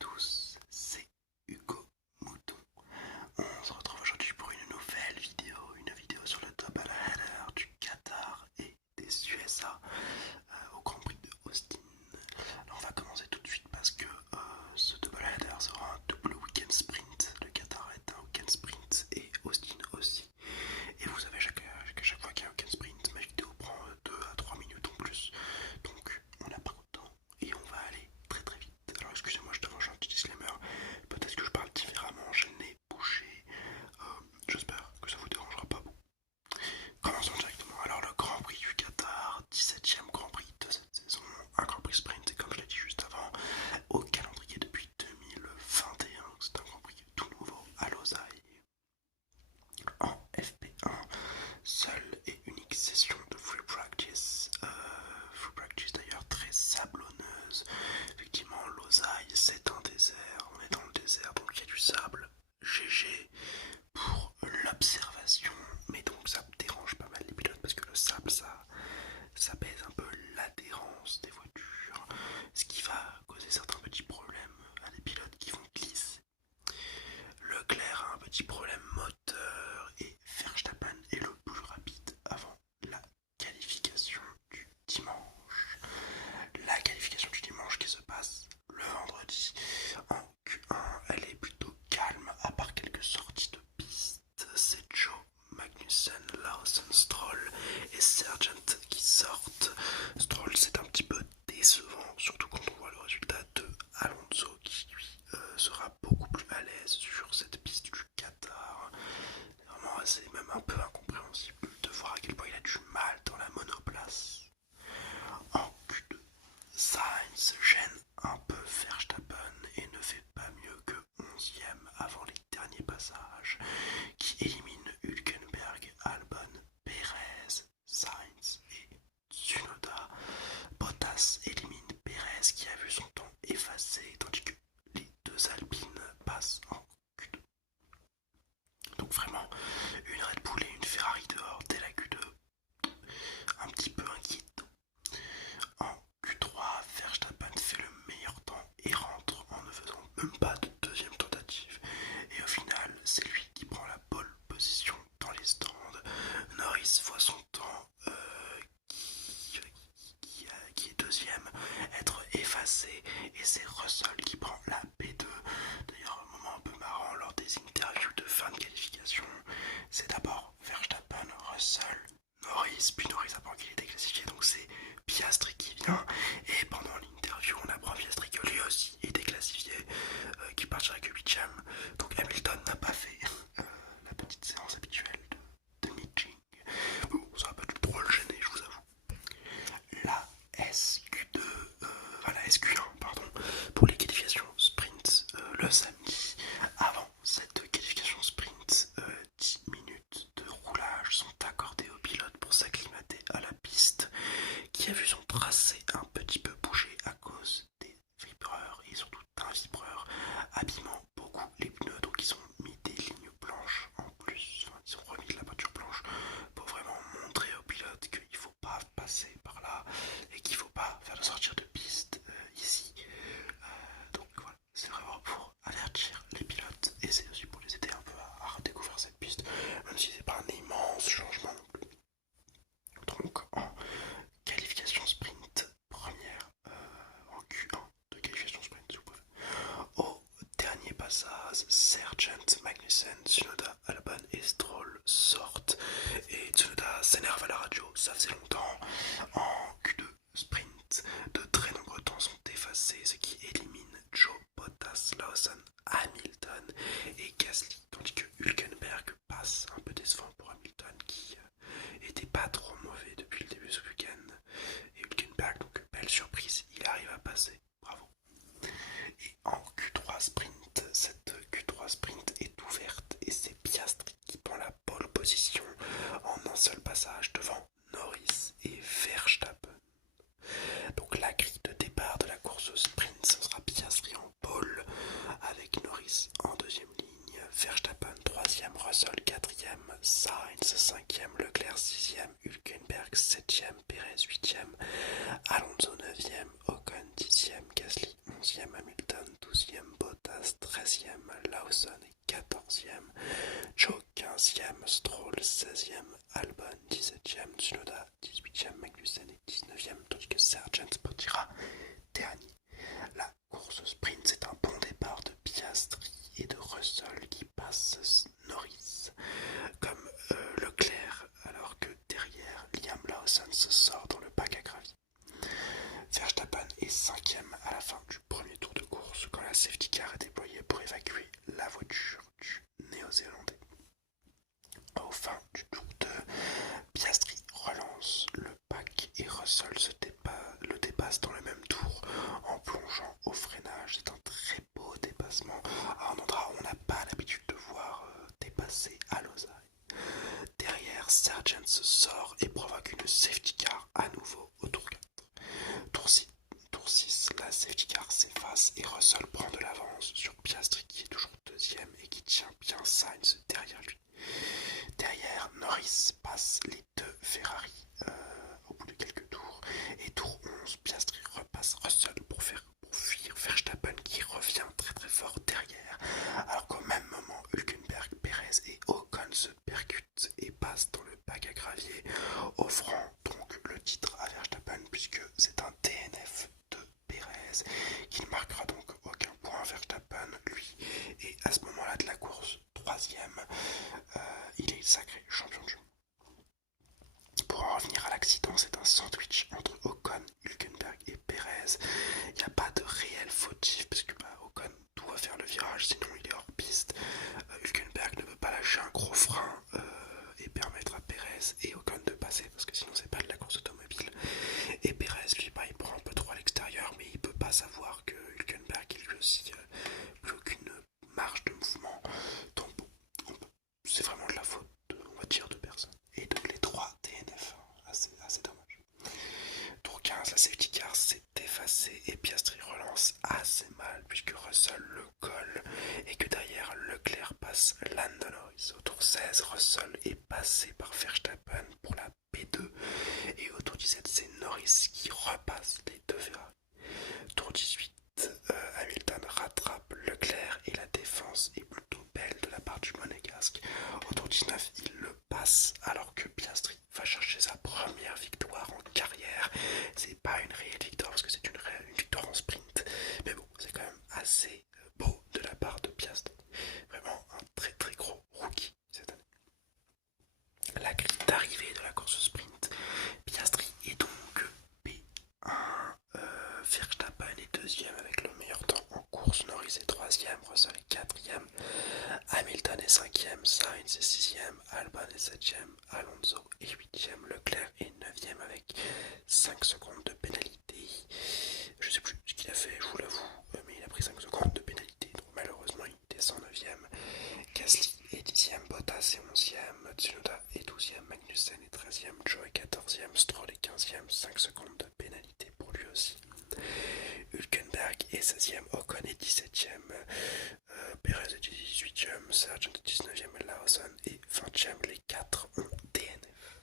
tous, c'est Hugo Mouton. On se retrouve aujourd'hui pour une vidéo sur le double header du Qatar et des USA au Grand Prix de Austin. Alors on va commencer tout de suite parce que ce double header sera un double week-end sprint. Le Qatar est un week-end sprint et Austin aussi. Et vous savez, chaque fois qu'il y a un week-end sprint, ma vidéo prend 2 à 3 minutes en plus. Donc on n'a pas de temps et on va aller très très vite. Alors excusez-moi, je te fais un petit disclaimer. Peut-être que je parle différemment, j'ai le nez bouché. J'espère que ça vous dérangera pas beaucoup. Commençons directement. Alors le Grand Prix du Qatar, 17e Grand Prix de cette saison, un Grand Prix sprint et comme je l'ai dit juste avant, au calendrier depuis 2021. C'est un Grand Prix tout nouveau à Losail. En FP1, seule et unique session de free practice d'ailleurs très sablonneuse. Effectivement, Losail c'est un désert, on est dans le désert donc il y a du sable. GG pour l'observation, mais donc ça dérange pas mal les pilotes parce que le sable ça baisse un peu l'adhérence des voitures, ce qui va causer certains petits problèmes à des pilotes qui vont glisser. Leclerc a un petit problème moteur et Verstappen est le plus rapide avant la qualification du dimanche. La qualification du dimanche qui se passe le vendredi en Q1, elle est plutôt calme à part quelques sorties de piste. C'est Joe, Magnussen, Lawson, Stroll et Sargent qui sortent. Stroll c'est un petit peu décevant, surtout quand on voit le résultat de Alonso qui lui sera beaucoup plus à l'aise sur cette piste du Qatar. Vraiment c'est même un peu incompréhensible de voir à quel point il a du mal dans la monoplace. En Q2, Sainz gêne un peu Verstappen et ne fait pas mieux que 11e avant les derniers passages qui éliminent Hülkenberg, Albon, Perez, Sainz et Tsunoda. Bottas élimine Perez qui a vu son temps effacé tandis que les deux Alpines passent en Q2. Donc vraiment une Red Bull et une Ferrari dehors dès la Q2, un petit peu inquiétant. En Q3, Verstappen fait le meilleur temps et rentre en ne faisant même pas de deuxième tentative. Et au final, c'est lui qui prend la pole position dans les stands. Norris voit son temps qui est deuxième être effacé et c'est Russell qui prend la P2. D'ailleurs, un moment un peu marrant lors des interviews de fin de qualification, c'est d'abord Verstappen, Russell, Norris, puis Norris apprend qu'il était classifié, donc c'est Piastri qui vient. Et pendant l'interview, on apprend Piastri que lui aussi était classifié, qui partira que 8ème. Donc Hamilton n'a pas fait la petite séance habituelle de meeting. Bon, ça va pas du tout trop le gêner, je vous avoue. La SQ2, la SQ1, pardon, pour les qualifications sprint le samedi. Avant cette qualification sprint, 10 minutes de roulage sont accordées au pilote pour s'acclimater à la piste qui a vu son tracé un petit peu bouger à cause des vibreurs et surtout d'un vibreur abîmant beaucoup les pneus. Donc ils ont mis des lignes blanches en plus, enfin, ils ont remis de la peinture blanche pour vraiment montrer au pilote qu'il ne faut pas passer par là et qu'il ne faut pas faire de sortir de piste ici. Donc voilà, c'est vraiment pour avertir les pilotes et c'est aussi pour les aider un peu à redécouvrir cette piste, même si c'est pas un immense changement non plus. Donc en qualification sprint, première en Q1 de qualification sprint, si vous pouvez. Au dernier passage, Sargent, Magnussen, Tsunoda, Albon et Stroll sortent et Tsunoda s'énerve à la radio, ça faisait longtemps. En Q2 sprint, de très nombreux temps sont effacés, ce qui élimine Joe, Bottas, Lawson, Hamilton et Gasly, tandis que Hülkenberg passe, un peu décevant pour Hamilton qui était pas trop mauvais depuis le début de ce week-end. Et Hülkenberg, donc belle surprise, il arrive à passer, bravo. Et en Q3 sprint, cette Q3 sprint est ouverte et c'est safety car est déployé pour évacuer la voiture du Néo-Zélandais. Au fin du tour 2, Piastri relance le pack et Russell le dépasse dans le même tour en plongeant au freinage. C'est un très beau dépassement à un endroit où on n'a pas l'habitude de voir dépasser à l'oseille. Derrière, Sargent se sort et provoque une safety car à nouveau au tour 4. Tour 6, la safety car s'efface et Russell prend de l'avance sur Piastri qui est toujours deuxième et qui tient bien Sainz derrière lui. Derrière, Norris passe les deux Ferrari au bout de quelques tours. Et tour 11, Piastri repasse Russell pour fuir Verstappen qui revient très très fort derrière. Alors qu'au même moment, Hülkenberg, Perez et Ocon se percutent et passent dans le bac à gravier, offrant donc le titre à Verstappen puisque c'est un DNF de Perez qui ne marquera donc aucun point. Verstappen, lui, est à ce moment-là de la course troisième. Il est sacré champion du monde. Pour en revenir à l'accident, c'est un sandwich entre Ocon, Hülkenberg et Perez. Il n'y a pas de réel fautif parce que Ocon doit faire le virage, sinon il est hors piste. Hülkenberg ne peut pas lâcher un gros frein et permettre à Perez et Ocon de passer parce que sinon c'est pas de la course automobile. Et Perez, lui, il prend un peu trop à l'extérieur, mais il peut pas savoir que Hülkenberg, il lui aussi plus aucune marge de mouvement. Donc bon, c'est vraiment de la faute, on va dire, de personne. Et donc les 3 DNF, assez dommage. Tour 15, la safety car s'est effacée et Piastri relance assez mal puisque Russell le colle et que derrière Leclerc passe Lando Norris. Au tour 16, Russell est passé par Verstappen pour la P2 et au tour 17, c'est Norris qui repasse les deux Ferrari. Tour 18, Hamilton rattrape Leclerc et la défense est plutôt belle de la part du Monégasque. Au tour 19, il le passe alors que Piastri va chercher sa première victoire en carrière. C'est pas une réelle victoire parce que c'est une victoire en sprint, mais bon, c'est quand même assez beau de la part de Piastri. Vraiment un très très gros rookie cette année. La grille d'arrivée de la course sprint, Piastri est donc P1, Verstappen est deuxième avec le meilleur temps en course, Norris est troisième, Russell est quatrième, Hamilton est cinquième, Sainz est sixième, Albon est septième, Alonso est huitième, Leclerc est neuvième avec 5 secondes de pénalité. Je sais plus ce qu'il a fait, je vous l'avoue, mais il a pris 5 secondes de pénalité, donc malheureusement il descend 9ème. Gasly est 10ème, Bottas est 11ème, Tsunoda est 12ème, Magnussen est 13ème, Joe est 14ème, Stroll est 15ème, 5 secondes de pénalité pour lui aussi. Hülkenberg est 16ème, Ocon est 17ème, Perez est 18ème, Sargent est 19ème, Lawson est 20ème, les 4 ont DNF.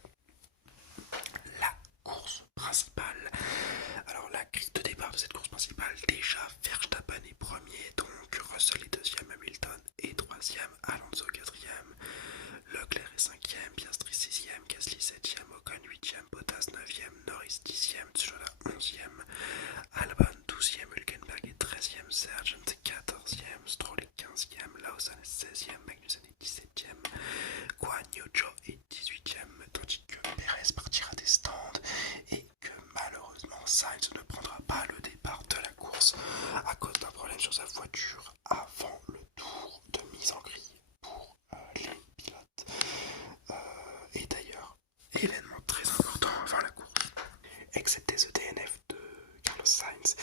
La course principale. Alors la grille de départ de cette course principale, déjà Verstappen est premier, donc Russell est deuxième, Hamilton est troisième, Alonso quatrième, Leclerc est cinquième, Piastri sixième, Gasly septième, Ocon huitième, Bottas neuvième, Norris dixième, Tsunoda onzième, Albon douzième, Hülkenberg est treizième, Sargent quatorzième, Stroll est quinzième, Lawson est seizième, Magnussen est dix-septième, Guan Yu Zhou est 18ème, tandis que Perez partira des stands et que malheureusement Sainz ne prendra pas le départ de la course à cause d'un problème sur sa voiture avant le tour de mise en grille pour les pilotes. Et d'ailleurs, événement très important avant la course, excepté ce DNF de Carlos Sainz,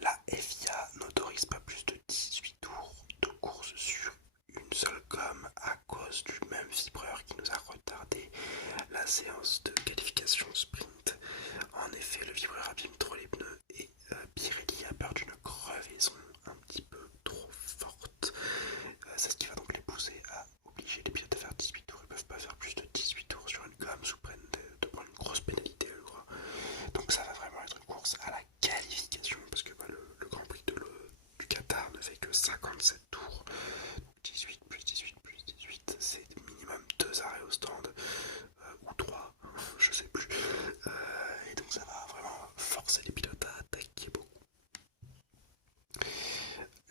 la FIA n'autorise pas plus de 18 tours de course sur une seule gomme à cause du même vibreur qui nous a retardé la séance de qualification sprint. En effet, le vibreur abîme trop les pneus et Pirelli a peur d'une crevaison un petit peu trop forte. C'est ce qui va donc les pousser à obliger les pilotes à faire 18 tours. Ils ne peuvent pas faire plus de 18 tours sur une gomme sous peine de prendre une grosse pénalité, je crois. Donc ça va vraiment être une course à la qualification parce que le Grand Prix du Qatar ne fait que 57 tours. Donc 18 plus 18 plus 18, c'est minimum 2 arrêts au stand, ou 3, je sais plus. Et donc ça va vraiment forcer les pilotes à attaquer beaucoup.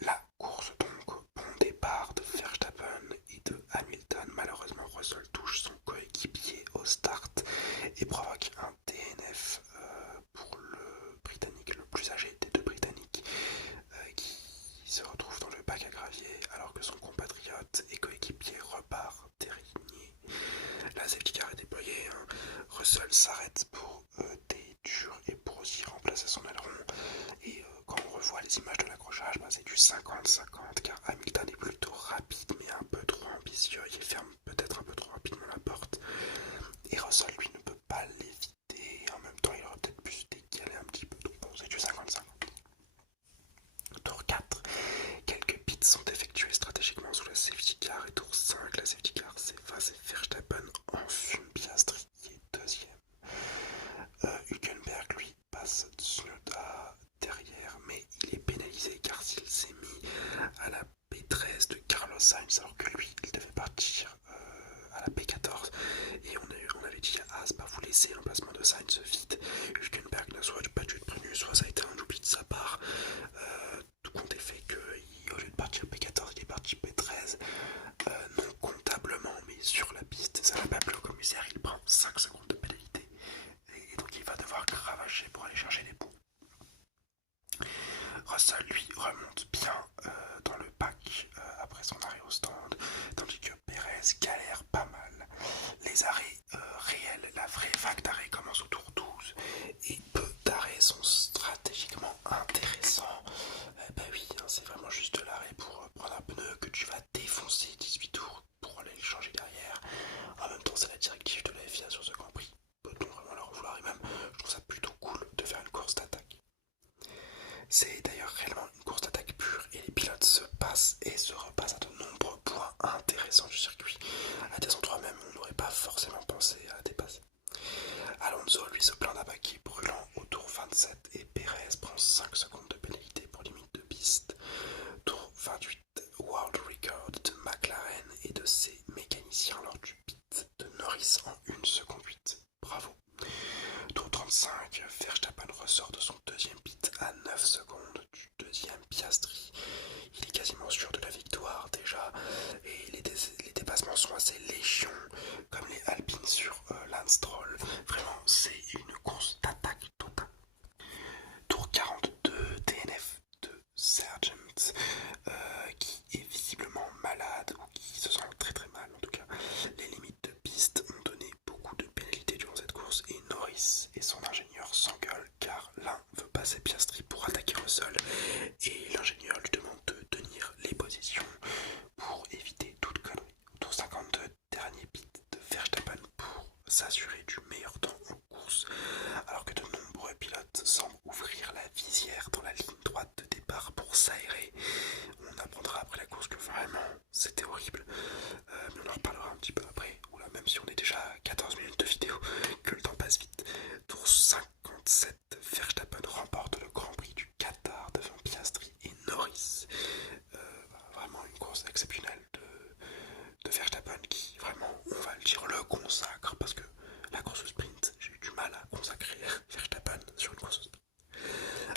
La course donc, bon départ de Verstappen et de Hamilton. Malheureusement, Russell touche son coéquipier au start et provoque un DNF pour le Britannique, le plus âgé des deux Britanniques, qui se retrouve safety car est déployé, hein. Russell s'arrête pour des durs et pour aussi remplacer son aileron. Et quand on revoit les images de l'accrochage, c'est du 50-50 car Hamilton est plutôt rapide mais un peu trop ambitieux. Il ferme peut-être un peu trop rapidement la porte. Et Russell, lui, ne peut pas l'éviter. En même temps, il aurait peut-être pu se décaler un petit peu. Donc bon, c'est du 50-50. Tour 4. Quelques pits sont effectués stratégiquement sous la safety car. Et tour 5, la safety car s'efface et Verstappen enfume Piastri qui est deuxième. Hülkenberg, lui, passe Tsunoda derrière, mais il est pénalisé car s'il s'est mis à la P13 de Carlos Sainz alors que lui, il devait partir à la P14 et on avait dit à As, vous laisser l'emplacement de Sainz vide. Hülkenberg n'a soit pas dû être prévenu, soit ça a été un oubli de sa part. Tout compte est fait qu'au lieu de partir P14, il est parti P13, non comptablement, mais sur la piste, ça n'a pas plu au commissaire, il prend 5 secondes de pénalité. Et donc il va devoir cravacher pour aller chercher les points. Russell, lui, remonte bien dans le pack après son arrêt au stand, tandis que Perez galère pas mal. Les arrêts réels, la vraie vague d'arrêt commence au tour 12 et peu d'arrêts sont stratégiquement intéressants. Bah oui, hein, c'est vraiment juste de l'arrêt pour prendre un pneu que tu vas défoncer 18 tours pour aller le changer derrière. En même temps, c'est la directive de la FIA sur ce Grand Prix. Peut-on vraiment leur vouloir? Et même, je trouve ça plutôt cool de faire une course d'attaque. C'est d'ailleurs réellement une course d'attaque pure et les pilotes se passent et se repassent à de nombreux points intéressants du circuit. À des endroits même, on n'aurait pas forcément pensé à la dépasser. Alonso lui se plaint d'un baquet brûlant au tour 27 et Perez prend 5 secondes de pénalité pour limite de piste. Tour 28, World Record de McLaren et de ses mécaniciens lors du pit de Norris en 1 seconde 8. Bravo. Tour 35, Verstappen ressort de son deuxième pit à 9 secondes du deuxième Piastri. Il est quasiment sûr de la victoire déjà et les dépassements sont assez légion comme les Alpines sur Lance Stroll. Vraiment, c'est une course d'attaque totale. Tour 42, DNF de Sargent qui est visiblement malade ou qui se sent très très mal en tout cas. Les limites de piste ont donné beaucoup de pénalités durant cette course et Norris et son ingénieur s'engueulent car l'un veut passer Piastri pour attaquer Russell et l'ingénieur lui demande de tenir les positions pour éviter toute connerie. Tour 52, dernier pit de Verstappen pour s'assurer du meilleur temps en course alors que de nombreux pilotes semblent ouvrir la visière dans la ligne droite de départ pour s'aérer. On apprendra après la course que vraiment c'était horrible, mais on en reparlera un petit peu après. Oula, même si on est déjà à 14 minutes de vidéo, que le temps passe vite. Tour 57, Verstappen remporte le Grand Prix du Qatar devant Piastri et Norris. Vraiment une course exceptionnelle de Verstappen qui vraiment, on va le dire, le consacre parce que la course au sprint, j'ai eu du mal à consacrer Verstappen sur une course au sprint.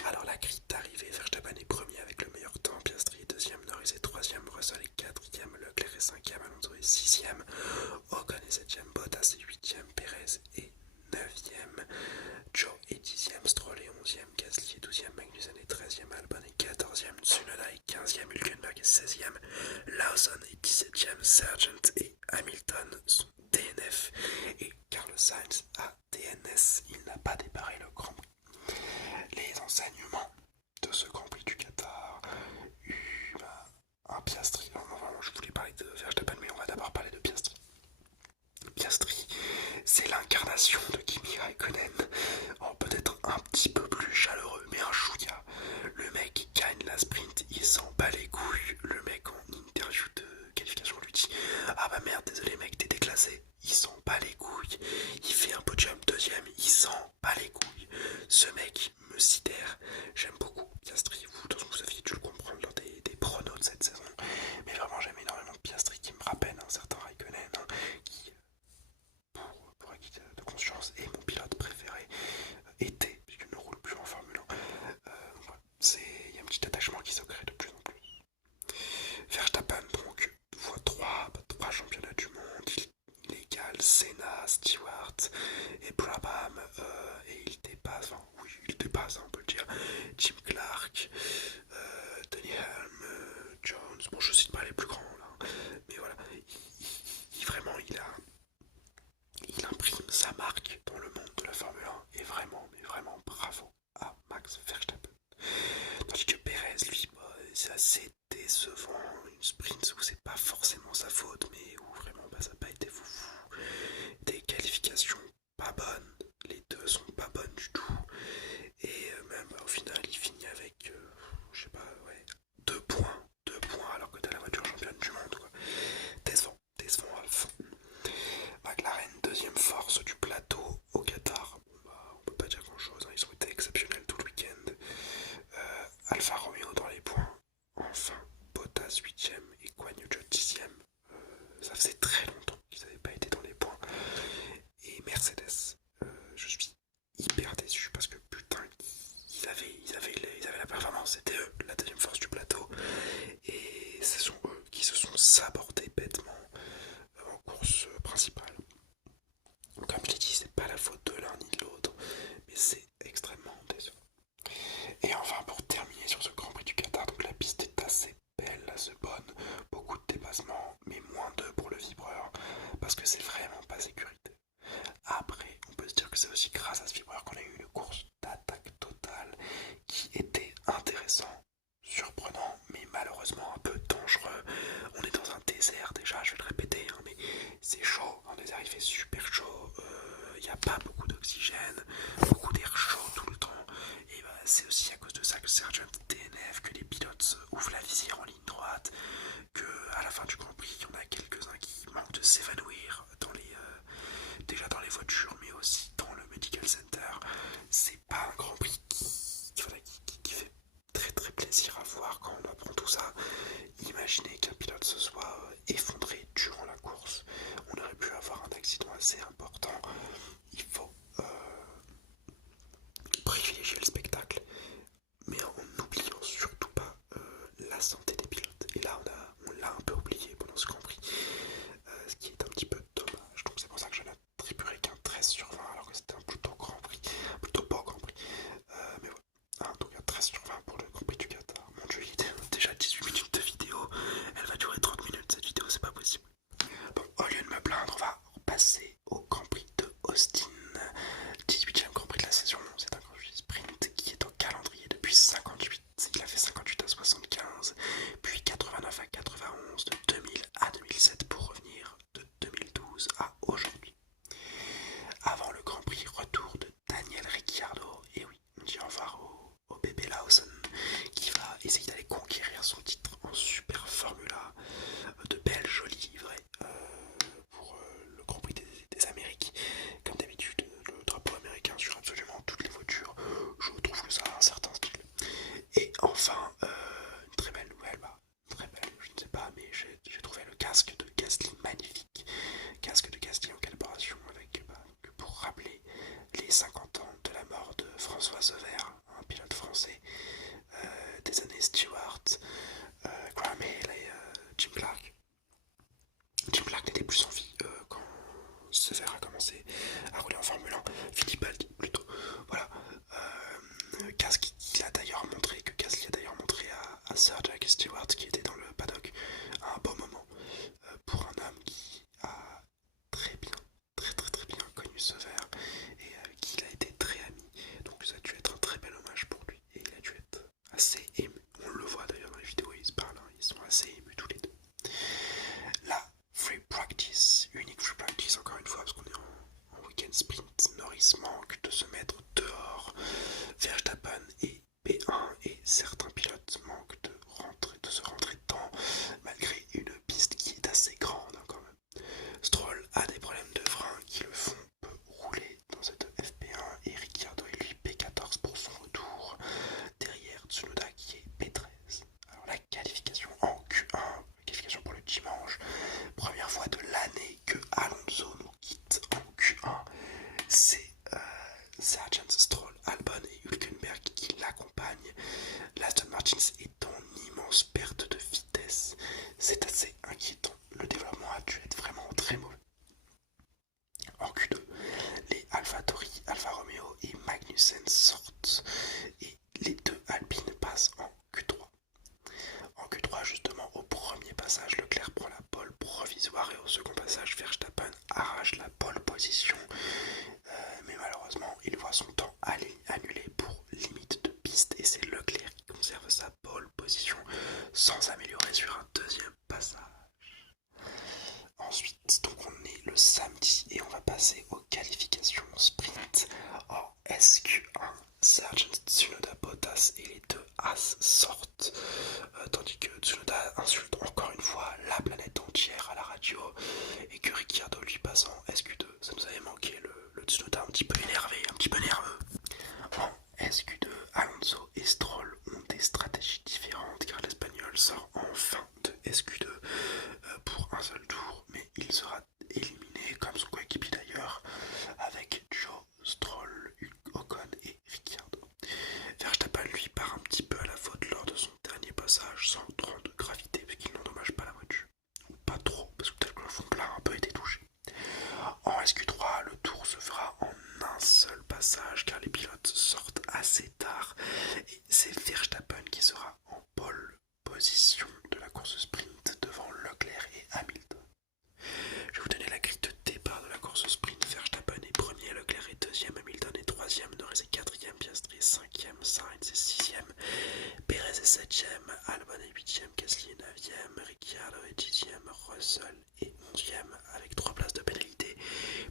Alors la grille d'arrivée, Verstappen est premier avec le meilleur temps, Piastri est deuxième, Norris est troisième, Russell est quatrième, Leclerc est cinquième, Alonso est sixième, Ocon est septième, Bottas est huitième, Perez est neuvième, Joe est dixième, Stroll est onzième, Gasly est douzième, Magnussen est treizième, Albon est quatorzième, Tsunoda est quinzième, Hülkenberg est seizième, Lawson est dix-septième, Sargent et Hamilton sont DNF et Carlos Sainz a DNS, il n'a pas déparé le Grand Prix. Les enseignements de ce Grand Prix du Qatar, un Piastri, vraiment je voulais parler de Verstappen mais on va d'abord parler de Piastri. Piastri, c'est l'incarnation de Kimi Raikkonen, en peut-être un petit peu plus chaleureux, mais un chouïa. Le mec gagne la sprint, il s'en bat les couilles. Le mec en interview de qualification lui dit ah bah merde, désolé mec, t'es déclassé. Il s'en bat les couilles. Il fait un podium deuxième, il s'en bat les couilles. Ce mec me sidère. J'aime beaucoup Piastri, vous aviez dû le comprendre lors des pronos de cette saison. Mais vraiment j'aime énormément Piastri qui me rappelle un certain Raikkonen qui pour acquis de conscience est mon pilote préféré était, puisqu'il ne roule plus en Formule 1. Voilà. Il y a un petit attachement qui se crée de plus en plus. Verstappen donc voit trois championnats du monde, il est enfin, Bottas 8ème et Guan Yu Zhou 10ème. Ça faisait très longtemps qu'ils n'avaient pas été dans les points. Et Mercedes, je suis hyper déçu parce que putain, ils avaient la performance, c'était eux, la deuxième force du plateau. Et ce sont eux qui se sont sabordés bêtement en course principale. Comme je l'ai dit, c'est pas la faute de l'un ni de l'autre, mais c'est extrêmement décevant. Et enfin, pour terminer sur ce Grand Prix du Qatar, donc la piste est assez belle, assez bonne, beaucoup de dépassements, mais moins d'eux pour le vibreur, parce que c'est vraiment pas sécurité. Après, on peut se dire que c'est aussi grâce à ce vibreur qu'on a eu une course d'attaque totale qui était intéressant, surprenant, mais malheureusement un peu dangereux. On est dans un désert déjà, je vais le répéter, hein, mais c'est chaud, dans le désert il fait super chaud, il n'y a pas beaucoup d'oxygène, beaucoup d'air chaud tout le temps, et bah, c'est aussi à cause de ça que Sergeant DNF, que les pilotes ouvrent la visière en ligne droite, que à la fin du Grand Prix, il y en a quelques-uns qui manquent de s'évanouir déjà dans les voitures, mais aussi dans le Medical Center. C'est pas un Grand Prix qui fait très très plaisir à voir quand on apprend tout ça. Imaginez qu'un pilote se soit effondré durant la course. On aurait pu avoir un accident assez important. Il faut privilégier le spectacle, mais en n'oubliant surtout pas la santé des pilotes. Et là, on l'a un peu oublié pendant ce Grand Prix, ce qui est un petit peu dommage. Donc c'est pour ça que je n'attribuerai qu'un 13 sur 20, alors que c'était un plutôt grand prix, plutôt beau Grand Prix. Mais voilà, donc un 13 sur 20 pour le Grand Prix du Qatar. Mon Dieu, il est déjà 18 minutes de vidéo, elle va durer 30 minutes cette vidéo, c'est pas possible. Bon, au lieu de me plaindre, on va passer au Grand Prix de Austin. 18ème Grand Prix de la saison, c'est un Grand Prix sprint qui est au calendrier depuis 58. Il a fait 58 à 75, puis 89 à 91, de 2000 à 2007 pour revenir de 2012 à aujourd'hui. Avant le Grand Prix, retour de Daniel Ricciardo, et oui, on dit au revoir au bébé Lawson, qui va essayer d'aller conquérir son titre en super Formula, de belles jolies livrées pour le Grand Prix des Amériques. Comme d'habitude, le drapeau américain sur absolument toutes les voitures, je trouve que ça a un certain style. Et enfin, une très belle nouvelle, très belle, je ne sais pas, mais j'ai trouvé le casque de Gasly magnifique. Casque de Gasly en collaboration avec, pour rappeler les 50 ans de la mort de François Sever, un pilote français des années Stewart, Graham Hill et Jim Clark. Jim Clark n'était plus en vie quand Sever a commencé à rouler en Formule 1, Fittipaldi plutôt. Voilà, casque qu'il a d'ailleurs montré, que Gasly a d'ailleurs montré à Sir Jack Stewart qui était dans le paddock à un beau moment pour un homme qui a très bien connu Sever et qu'il a été très ami. Donc ça a dû être un très bel hommage pour lui et il a dû être assez ému. On le voit d'ailleurs dans les vidéos, ils se parlent, hein, ils sont assez émus tous les deux. La free practice, unique free practice encore une fois parce qu'on est en week-end sprint. Norris manque de se mettre dehors. Verstappen est P1 et certains pilotes manquent de se rentrer dedans malgré une piste qui est assez grande hein, quand même. Stroll a des problèmes de frein qui le font peu rouler dans cette FP1 et Ricciardo est lui P14 pour son retour derrière Tsunoda qui est P13. Alors la qualification en Q1, la qualification pour le dimanche, première fois de l'année que Alonso nous quitte en Q1, c'est Sargent, Stroll, Albon et Hülkenberg qui l'accompagnent. L'Aston Martin est en immense perte de vitesse. C'est assez inquiétant. Le développement a dû être vraiment très mauvais. En Q2, les AlphaTauri, Alfa Romeo et Magnussen sortent et les deux Alpines passent en Q3. En Q3, justement, au premier passage, Leclerc prend la pole provisoire et au second passage, Verstappen arrache la pole position. Mais malheureusement, il voit son temps annulé pour limite de piste et c'est Leclerc qui conserve sa pole position sans améliorer sur un deuxième passage. Ensuite, donc on est le samedi et on va passer aux qualifications sprint en SQ1. Sargent, Tsunoda, Bottas et les deux As sortent, tandis que Tsunoda insulte encore une fois la planète entière à la radio et que Ricciardo lui passe en SQ2. Ça nous avait manqué le Tsunoda un petit peu énervé, un petit peu nerveux. En SQ2, Alonso et Stroll ont des stratégies différentes car l'Espagnol sort SQ2 pour un seul tour, mais il sera éliminé comme son coéquipier d'ailleurs avec Joe, Stroll, Ocon et Ricciardo. Verstappen lui part un petit peu à la faute lors de son dernier passage sans trop de gravité parce qu'il n'endommage pas la voiture. Ou pas trop parce que peut-être que le fond plat a un peu été touché. En SQ3, le tour se fera en un seul passage car les pilotes sortent assez tard et c'est Verstappen qui sera en pole position de la course sprint devant Leclerc et Hamilton. Je vais vous donner la grille de départ de la course sprint. Verstappen est premier, Leclerc est deuxième, Hamilton est troisième, Norris est quatrième, Piastri est cinquième, Sainz est sixième, Perez est septième, Albon est huitième, Gasly est neuvième, Ricciardo est dixième, Russell est onzième avec 3 places de pénalité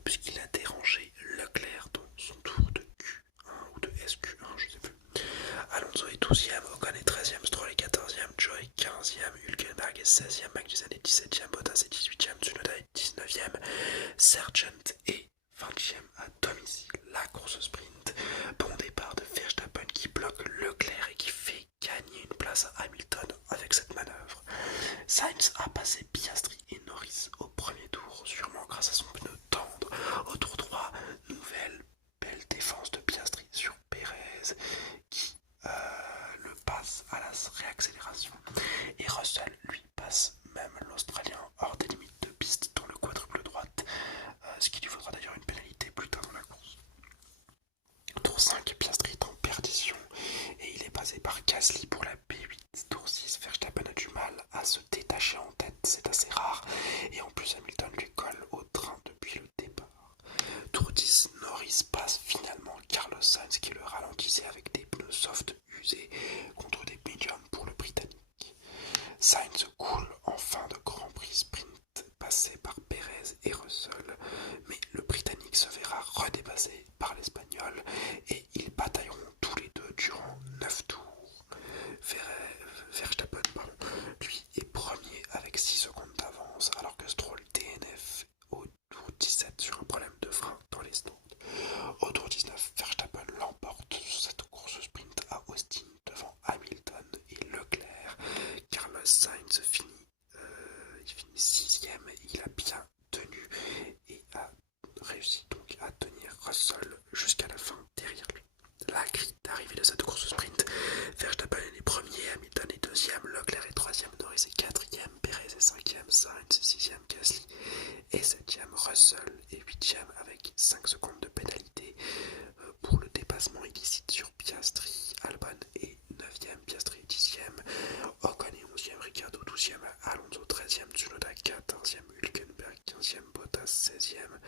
puisqu'il a dérangé Leclerc dans son tour de Q1 ou de SQ1, je sais plus. Alonso est 12e, Ocon est 13e, Stroll est 14e, Joe est 15e, Hülkenberg est 16e, Magnussen est 17e, Bottas est 18e, Tsunoda est 19e, Sargent est 20e à domicile. La course sprint, bon départ de Verstappen qui bloque Leclerc et qui fait gagner une place à Hamilton avec cette manœuvre. Sainz a passé Piastri et Norris au premier tour, sûrement grâce à son pneu tendre. Au tour 3, nouvelle belle défense de Piastri sur Perez qui le passe à la réaccélération. Et Russell, lui, passe même l'Australien hors des limites de piste dans le quadruple droite, ce qui lui faudra d'ailleurs une pénalité plus tard dans la course. Tour 5, Piastri est en perdition et il est passé par Gasly pour la P8. Tour 6, Verstappen a du mal à se détacher en tête, c'est assez rare, et en plus Hamilton lui colle au train depuis le départ. Tour 10, Norris passe finalement Carlos Sainz qui le ralentissait avec des pneus soft usés contre des médiums pour le Britannique. Sainz coule en fin de Grand Prix sprint passé par Perez et Russell, mais le Britannique se verra redépassé par l'Espagnol et ils batailleront tous les deux durant 9 tours. Verstappen, lui, est premier avec 6 secondes d'avance alors que Stroll DNF au tour 17 sur un problème de frein dans les stands. Au tour 19, Verstappen l'emporte sur cette course sprint à Austin devant Hamilton et Leclerc. Carlos Sainz finit 6ème, il a bien tenu et a réussi donc à tenir Russell jusqu'à la fin derrière lui. La grille d'arrivée de cette course sprint, Verstappen est premier, Hamilton est deuxième, Leclerc est troisième, Norris est quatrième, Perez est cinquième, Sainz est sixième, Gasly est septième, Russell est huitième avec 5 secondes de pénalité pour le dépassement illicite sur Piastri. Albon est 9ème, Piastri est 10ème, Ocon est 11ème, Ricciardo 12ème, Alonso 13ème, Tsunoda 14ème, Hülkenberg 15ème, Bottas 16ème,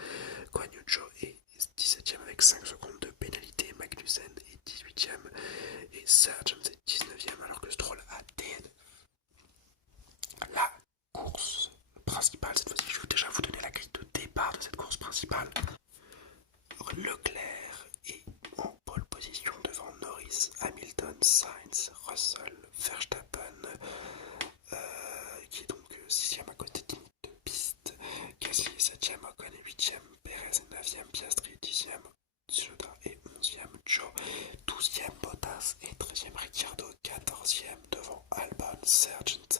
Guan Yu Zhou est 17ème avec 5 secondes de pénalité, Magnussen est 18ème et Sargent est 19ème alors que Stroll a DNF. La course principale, cette fois-ci je vais déjà vous donner la grille de départ de cette course principale. Leclerc est en pole position devant Norris, Hamilton, Sainz, Russell, Verstappen, qui est donc 6ème à côté de limite de piste, Gasly est 7ème, Ocon est 8ème, Perez est 9ème, Piastri est 10ème, Tsunoda est 11ème, Joe 12ème, Bottas est 13ème, Ricciardo 14ème devant Albon, Sargent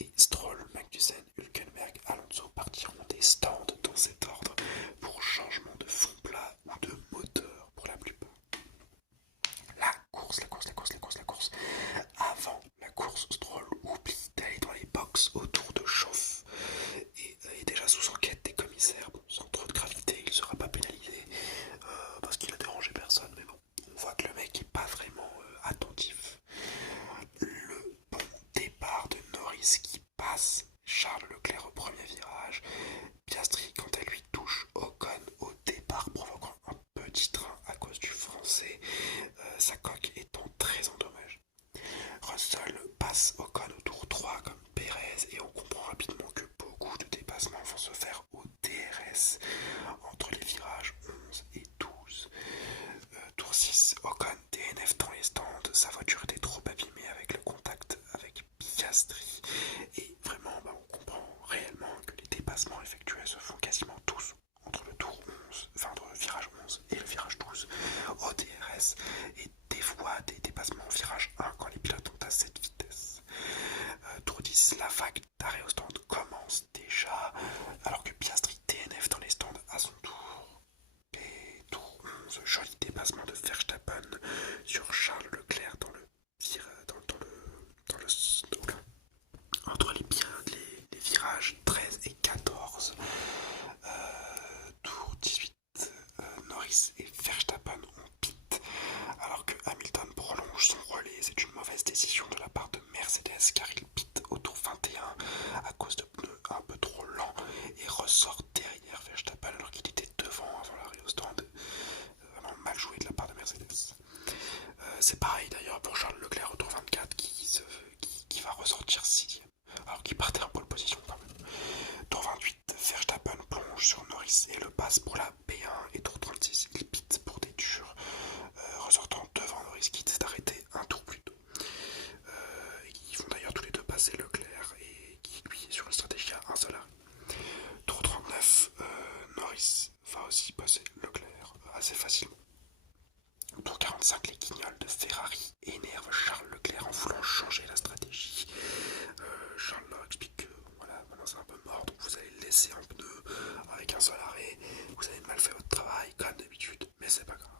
et Stroll, Magnussen, Hülkenberg, Alonso partiront des stands dans cet ordre pour changement de fond plat ou de moteur pour la plupart. La course. Avant la course, Stroll oublie d'aller dans les box au tour de chauffe et est déjà sous enquête des commissaires. Bon, sans trop de gravité, il ne sera pas pénalisé parce qu'il a dérangé personne, mais bon, on voit que le mec n'est pas vraiment attentif. Le bon départ de Norris qui passe Charles Leclerc au premier virage, Piastri quant à lui touche Ocon au départ provoquant un petit train à cause du français, sa coque étant très endommagée. Russell passe Ocon au tour 3 comme Perez et on comprend rapidement que beaucoup de dépassements vont se faire au DRS entre les virages 11 et 12. Tour 6, Ocon DNF dans les stands, sa voiture était trop abîmée avec le contact avec Piastri et vraiment on comprend réellement que les dépassements effectués se font quasiment tous entre le tour 11, enfin entre le virage 11 et le virage 12 au DRS et des fois des dépassements au virage 1 quand les pilotes ont à cette vitesse. Tour 10, Perez car il pite au tour 21 à cause de pneus un peu trop lents et ressort derrière Verstappen alors qu'il était devant avant l'arrivée au stand. Vraiment mal joué de la part de Mercedes. C'est pareil d'ailleurs pour Charles Leclerc au tour 24 qui va ressortir 6ème alors qu'il partait en pole position quand même. Tour 28, Verstappen plonge sur Norris et le passe pour la P1 et tour 36, il pite pour des durs, ressortant devant Norris qui s'est arrêté un tour plus tôt. Ils vont d'ailleurs tous les deux passer Leclerc et qui lui est sur une stratégie à un seul arrêt. Tour 39, Norris va aussi passer Leclerc assez facilement. Tour 45, les guignols de Ferrari énervent Charles Leclerc en voulant changer la stratégie. Charles leur explique que voilà, maintenant c'est un peu mort, donc vous allez le laisser en pneu avec un seul arrêt. Vous avez mal fait votre travail, comme d'habitude, mais c'est pas grave.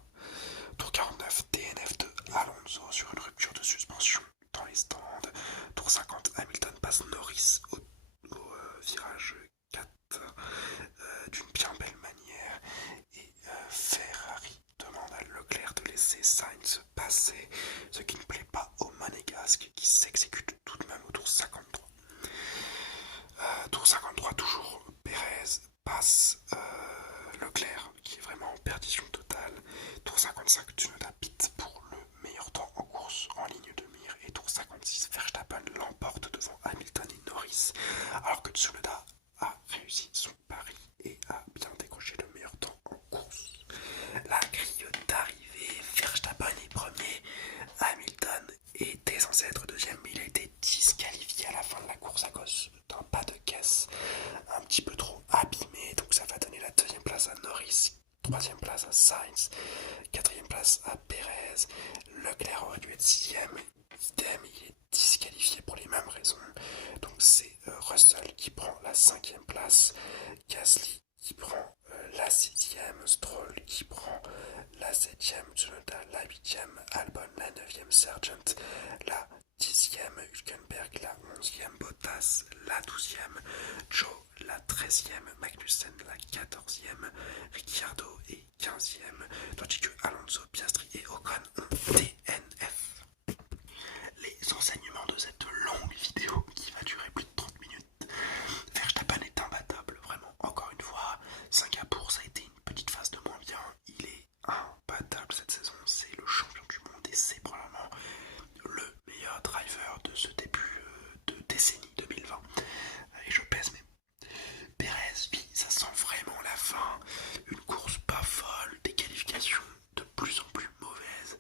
Tour 49, DNF de Alonso sur une rupture de suspension dans les stands. Tour 50, Hamilton passe Norris au virage 4 d'une bien belle manière. Et Ferrari demande à Leclerc de laisser Sainz passer, ce qui ne plaît pas au monégasque qui s'exécute tout de même au tour 53. Tour 53, toujours Perez passe Leclerc qui est vraiment en perdition totale. Tour 55, Tsunoda pit pour le meilleur temps en course en ligne de mire. Et tour 56, Verstappen l'emporte devant Hamilton et Norris alors que Tsunoda a réussi son pari et a bien décroché le meilleur temps en course. La grille d'arrivée, Verstappen est premier, Hamilton était censé être deuxième, mais il a été disqualifié à la fin de la course à cause d'un pas de caisse un petit peu trop abîmé, donc ça va donner la deuxième place à Norris, troisième place à Sainz, quatrième place à Perez. Leclerc aurait dû être sixième, idem, il est disqualifié pour les mêmes raisons, donc c'est Russell qui prend la cinquième place, Gasly qui prend la sixième, Stroll qui prend la septième, Tsunoda la huitième, Albon la neuvième, Sargent la dixième, Hülkenberg la onzième, Bottas la douzième, Joe la treizième, Magnussen la quatorzième, Ricciardo est quinzième, tandis que Alonso, Piastri et Ocon ont DNF. Les enseignements de cette longue vidéo qui va durer plus de 30 minutes. Verstappen est imbattable, vraiment, encore une fois. Singapour, ça a été une petite phase de moins bien. Il est imbattable cette saison, c'est le champion du monde et c'est probablement le meilleur driver de ce début de décennie 2020. Et je pèse mes mots. Perez, lui, ça sent vraiment la fin. Une course pas folle, des qualifications de plus en plus mauvaises.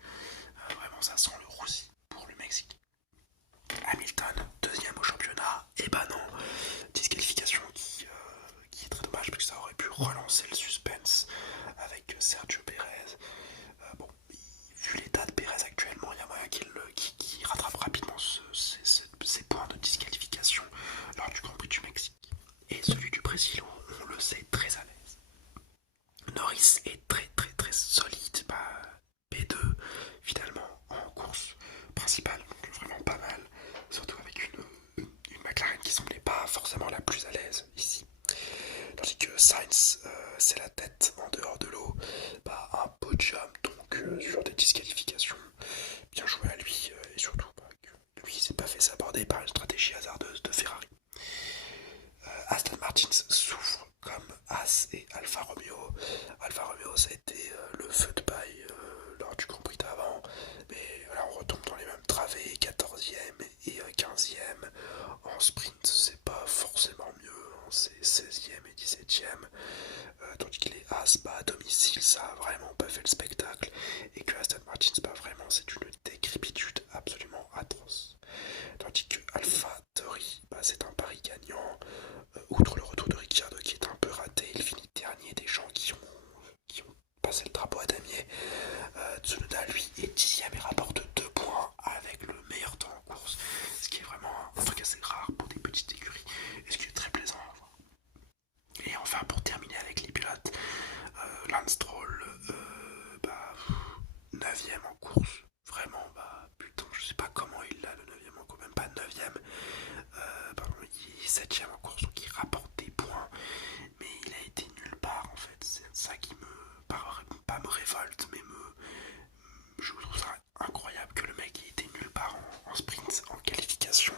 Vraiment, ça sent le roussi pour le Mexique. Hamilton, deuxième au championnat, et bah non, disqualification qui est très dommage parce que ça aurait pu relancer le suspense avec Sergio Perez. Bon, vu l'état de Perez actuellement, il y a moyen qu'il rattrape rapidement ces points de disqualification lors du Grand Prix du Mexique. Et celui du Brésil, on le sait, très à l'aise. Norris est très très très solide, P2 finalement en course principale, donc vraiment pas mal, surtout avec une McLaren qui semblait pas forcément la plus à l'aise ici. Tandis que Sainz, c'est la tête en dehors de l'eau, un podium donc sur des disqualifications, bien joué à lui et surtout que lui il s'est pas fait s'aborder par une stratégie hasardeuse de Ferrari. Aston Martin souffre comme As et Alfa Romeo. Alfa Romeo, ça a été le feu de paille lors du Grand Prix d'avant, mais là on retombe dans les mêmes travées, 14e et 15e. En sprint, c'est pas forcément mieux, hein, c'est 16e et 17e. Tandis que les As, à domicile, ça a vraiment pas fait le spectacle, et que Aston Martin, vraiment, c'est une décrépitude absolument atroce. Tandis que Alpha Tauri, c'est un pari gagnant. Outre le retour de Ricciardo qui est un peu raté, il finit dernier des gens qui ont passé le drapeau à damier. Tsunoda, lui, est 10ème et rapporte 2 points avec le meilleur temps en course, ce qui est vraiment un truc assez rare pour des petites écuries, et ce qui est très plaisant à voir. Et enfin, pour terminer avec les pilotes, Lance Stroll, 9ème en course. Vraiment, putain, je sais pas comment il a le 9ème en course, même pas 9ème. Il est 7ème en course, donc il rapporte des points, mais il a été nulle part en fait. C'est ça qui pas me révolte, mais je trouve ça incroyable que le mec ait été nulle part en sprint, en qualification,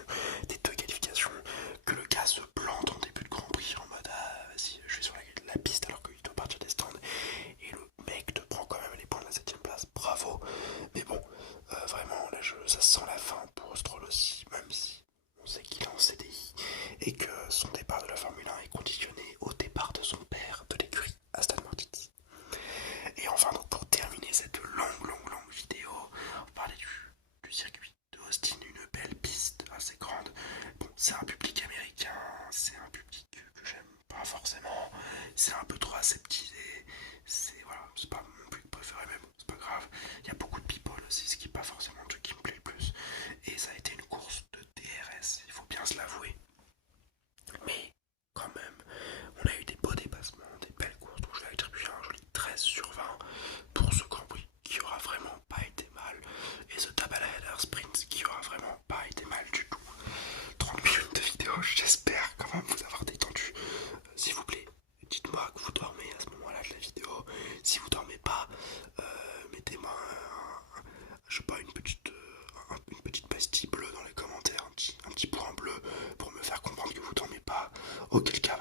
c'est un public américain, c'est un public que j'aime pas forcément, c'est un peu trop aseptisé, c'est voilà, c'est pas mon public préféré, mais bon, c'est pas grave. Il y a beaucoup de people aussi, ce qui est pas forcément le truc qui me plaît le plus. Et ça a été une course de DRS, il faut bien se l'avouer. Mais quand même, on a eu des beaux dépassements, des belles courses, donc je vais attribuer un joli 13 sur 20 pour ce Grand Prix qui aura vraiment pas été mal, et ce Tabala Header Sprint qui aura vraiment pas été mal du tout. 30 minutes de vidéo, j'espère quand même vous avoir détendu. S'il vous plaît, dites-moi que vous dormez à ce moment-là de la vidéo. Si vous dormez pas, mettez-moi je sais pas, une petite pastille bleue dans les commentaires, un petit point bleu pour me faire comprendre que vous dormez pas. Auquel cas,